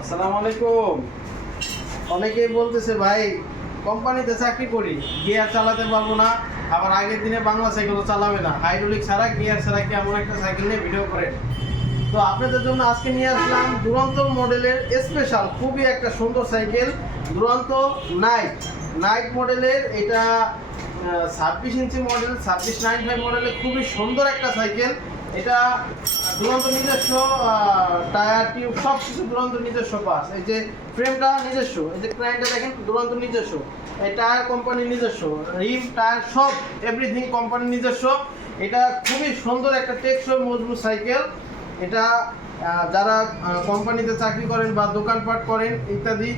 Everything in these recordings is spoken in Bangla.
আসসালামু আলাইকুম। অনেকেই বলতেছে, ভাই, কোম্পানিতে চাকরি করি, গিয়ার চালাতে পারব না। আবার আগের দিনে বাংলা সাইকেলও চালাবে না। হাইড্রোলিক ছাড়া গিয়ার ছাড়া কি এমন একটা সাইকেল নিয়ে ভিডিও করেন? তো আপনাদের জন্য আজকে নিয়ে আসলাম দুরন্ত মডেলের স্পেশাল খুবই একটা সুন্দর সাইকেল, দুরন্ত নাইট নাইট মডেলের এটা ছাব্বিশ ইঞ্চি মডেল, ছাব্বিশ নাইন ফাইভ মডেলের খুবই সুন্দর একটা সাইকেল। এটা দুরন্ত নিজস্ব টায়ার, টিউব সব কিছু দুরন্ত নিজস্ব পাস এই যে ফ্রেমটা নিজস্ব, এই যে ক্রাইনটা দেখেন, দুরন্ত নিজস্ব। এই টায়ার কোম্পানির নিজস্ব রিম টায়ার, সব এভরিথিং কোম্পানির নিজস্ব। এটা খুবই সুন্দর একটা টেকসই, মজবুত সাইকেল এটা যারা কোম্পানিতে চাকরি করেন বা দোকানপাট করেন, ইত্যাদি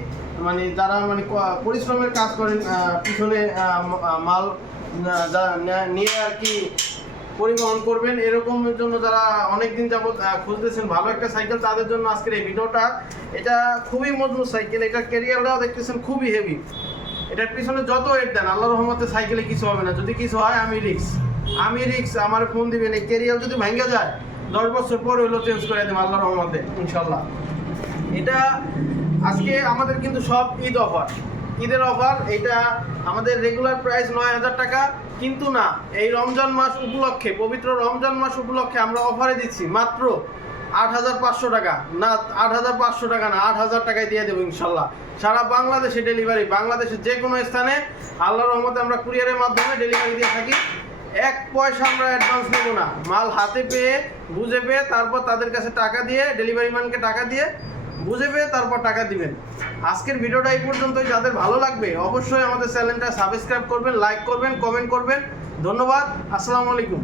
মানে যারা মানে পরিশ্রমের কাজ করেন পিছনে মাল নিয়ে আর কি পরিবহন করবেন। এরকমের জন্য যারা অনেক দিন যাবত খুঁজতেছেন, ভালো একটা সাইকেল, তাদের জন্য আজকের এই ভিডিওটা। এটা খুবই মজবুত সাইকেল, এটা ক্যারিয়ারটাও দেখতেছেন খুবই হেভি এটার পিছনে যত এর দেন আল্লাহ রহমতে সাইকেলে কিছু হবে না। যদি কিছু হয়, আমি রিক্স আমি রিক্স আমার ফোন দিবেন। এই ক্যারিয়ার যদি ভেঙে যায়, দশ বছর পর হইল চেঞ্জ করে দেবো আল্লাহ রহমতে ইনশাল্লাহ এটা আজকে আমাদের কিন্তু সব ঈদ অফার ঈদের অফার, এটা আমাদের রেগুলার প্রাইস নয় হাজার টাকা। কিন্তু না, এই রমজান মাস উপলক্ষে, পবিত্র রমজান মাস উপলক্ষে আমরা অফারে দিচ্ছি মাত্র আট হাজার পাঁচশো টাকা। না, আট হাজার পাঁচশো টাকা না, আট হাজার টাকায় দিয়ে দেবো ইনশাল্লাহ। সারা বাংলাদেশে ডেলিভারি বাংলাদেশের যে কোনো স্থানে আল্লাহ রহমতে আমরা কুরিয়ারের মাধ্যমে ডেলিভারি দিয়ে থাকি। এক পয়সা আমরা অ্যাডভান্স নেব না। মাল হাতে পেয়ে, বুঝে পেয়ে, তারপর তাদের কাছে টাকা দিয়ে ডেলিভারি ম্যানকে টাকা দিয়ে বুঝে পেয়ে তারপর টাকা দিবেন। আজকের ভিডিওটা এই পর্যন্তই। যাদের ভালো লাগবে, অবশ্যই আমাদের চ্যানেলটা সাবস্ক্রাইব করবেন লাইক করবেন কমেন্ট করবেন। ধন্যবাদ। আসসালামু আলাইকুম।